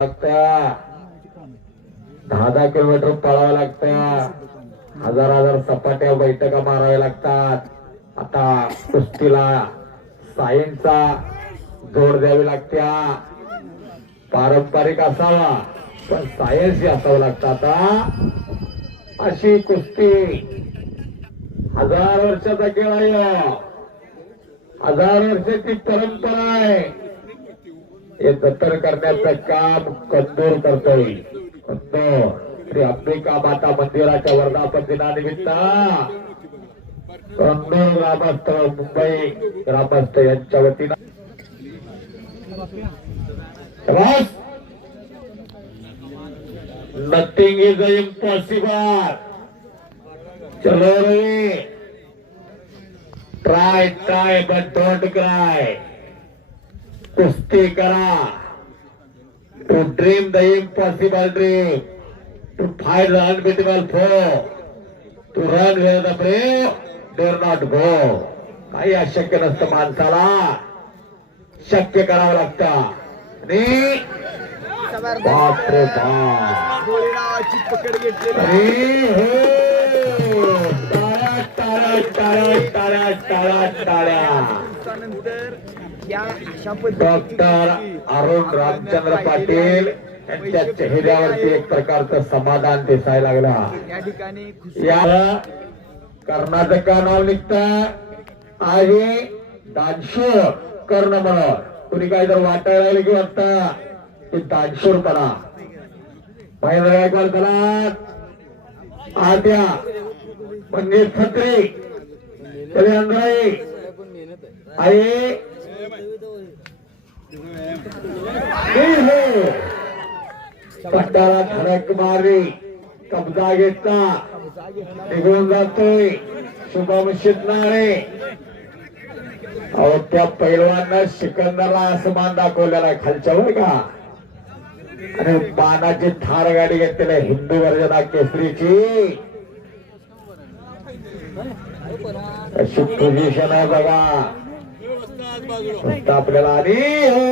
10 kilometre पळावं लागतं. हजार सपाट्या बैठका माराव्या लागतात. आता कुस्तीला सायन्सचा जोड द्यावी लागत्या. पारंपरिक असावा पण सायन्स असावं लागतं. आता अशी कुस्ती 1000 वर्षाचा खेळ आहे. 1000 वर्षाची परंपरा आहे. हे जतन करण्याचं काम कंदूर करतोय. कंदूर श्री अंबिका माता मंदिराच्या वर्धापन दिनानिमित्त कंदूर ग्रामस्थ मुंबई ग्रामस्थ यांच्या वतीनं नथिंग इज इम्पॉसिबल. चलो रे, try try but don't cry. कुस्ती करा. To dream the impossible dream. To fight the unbeatable foe. To run where the brave dare not go. काही अशक्य नसतं. माणसाला शक्य करावं लागतं. आणि बाप रे बाप, अरे हो, टाळ्या टाळ्या टाळ्या टाळ्या टाळ्या. डॉक्टर अरुण रामचंद्र पाटील यांच्या चेहऱ्यावरती एक प्रकारचं समाधान दिसायला लागलं. या कर्नाटका नाव निघतं आहे दानशूर कर्ण म्हणून. कुणी काय जर वाटायला लागले की वाटतं की दानशूर पणा. महेंद्र गायकवाड कला आद्या मंगेश खत्री अंधाई आहे. पट्टाला धडक मारली, कब्जा घेतला, निघून जातोय शुभम शिरनाळे. अहो त्या पैलवांना सिकंदरला असं मान दाखवलेला आहे खालच्यावर का. आणि मानाची थार गाडी घेतलेली हिंदू गर्जना केसरीची. अशी पोझिशन आहे बघा आपल्याला. आणि हो